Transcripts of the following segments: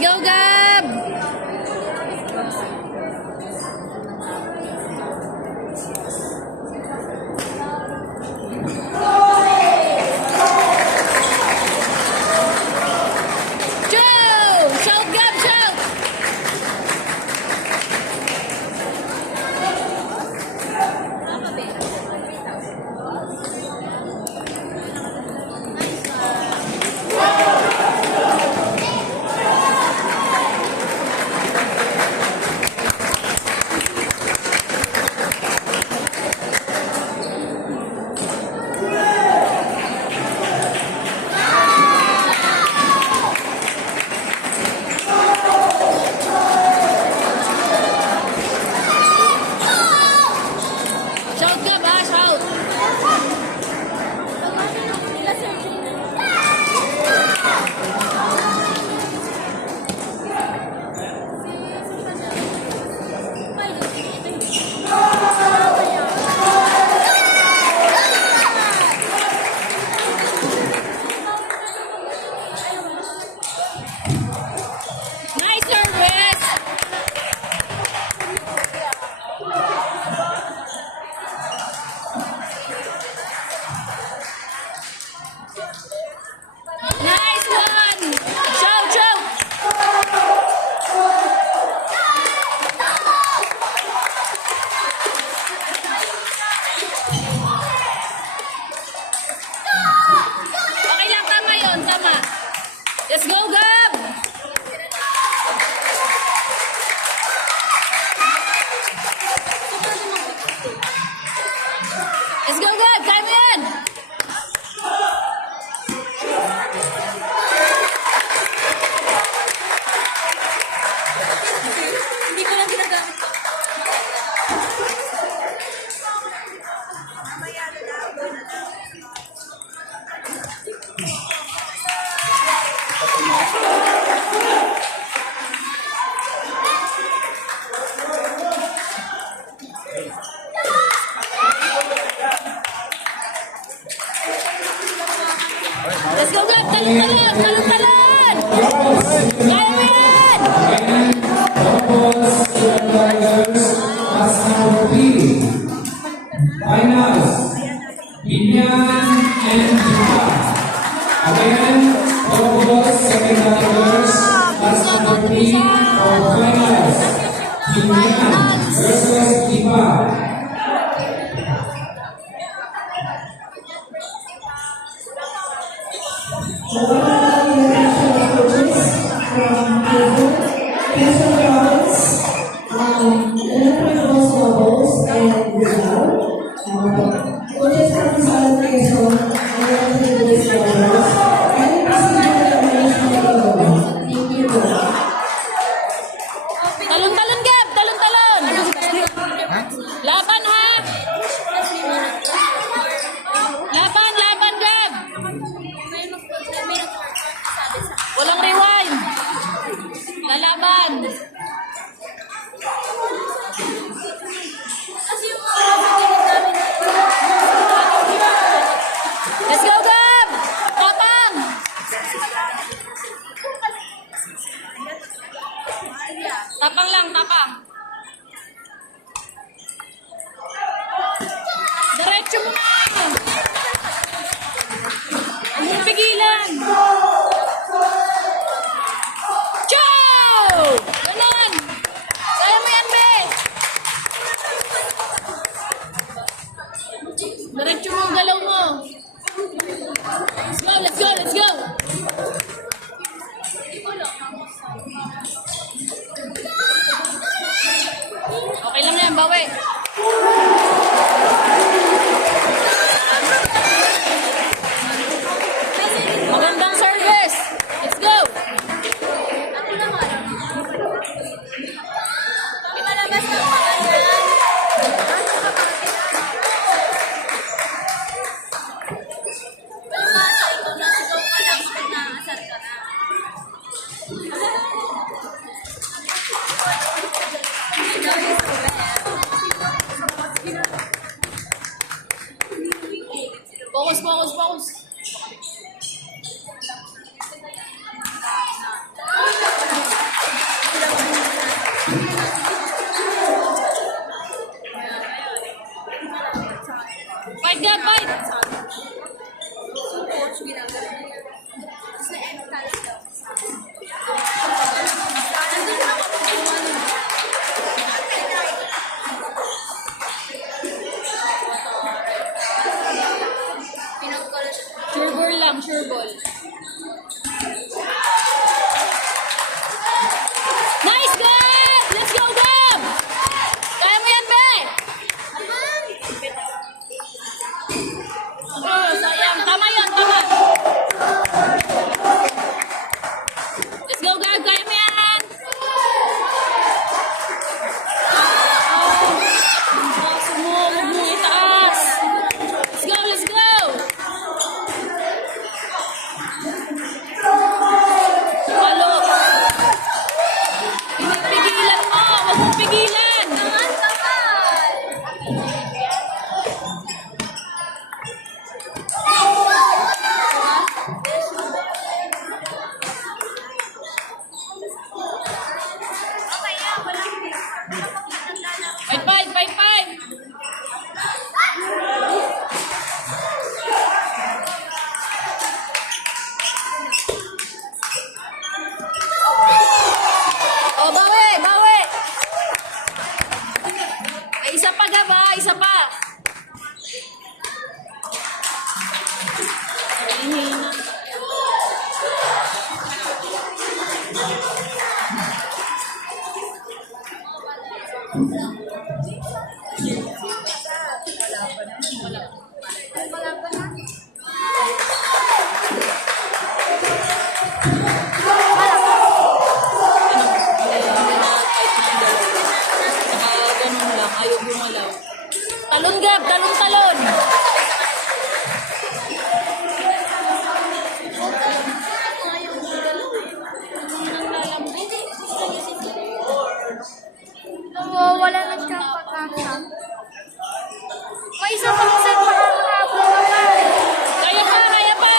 go, Gab! Joe! Shout, Gab! Shout! Shout, Gab, ha? Shout! Nice service! Nice one! Shout, shout! Okay lang, tama yun, tama. Let's go, Gab! Let's go, Gab! Kaya mo yan! Hindi ko lang ginagamit. Let's go, Gab! Talon-talon! Talon-talon! Kaya mo yan! Finals, Binyan and Dipa. Again, Robos second numbers, class number 3 for finals, Binyan versus Dipa. Talon-talon, Gab! Talon-talon! Laban, ha? Laban, laban, Gab! Walang rewind! Lalaban! Let's go, Gab! Tapang! Tapang lang, tapang. Diretso mo na! Huwag mong pigilan! Chow! Ganon! Kaya mo yan, be! Diretso mo ang galaw mo! Let's go, let's go, let's go! Ganun lang, ayaw bumalaw. Talon, Gab! Talon, talon! Wala na siyang pagkasa. May isa pang set makakapon ka pa. Kaya pa, kaya pa!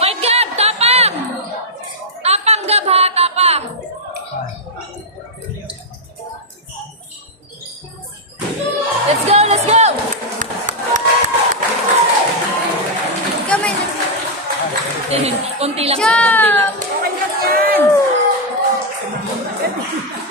Wait, Gab! Tapang! Tapang, Gab, ha? Tapang! Let's go, let's go! Kamay na. Konti lang siya, konti lang. Jump! Okay lang yan.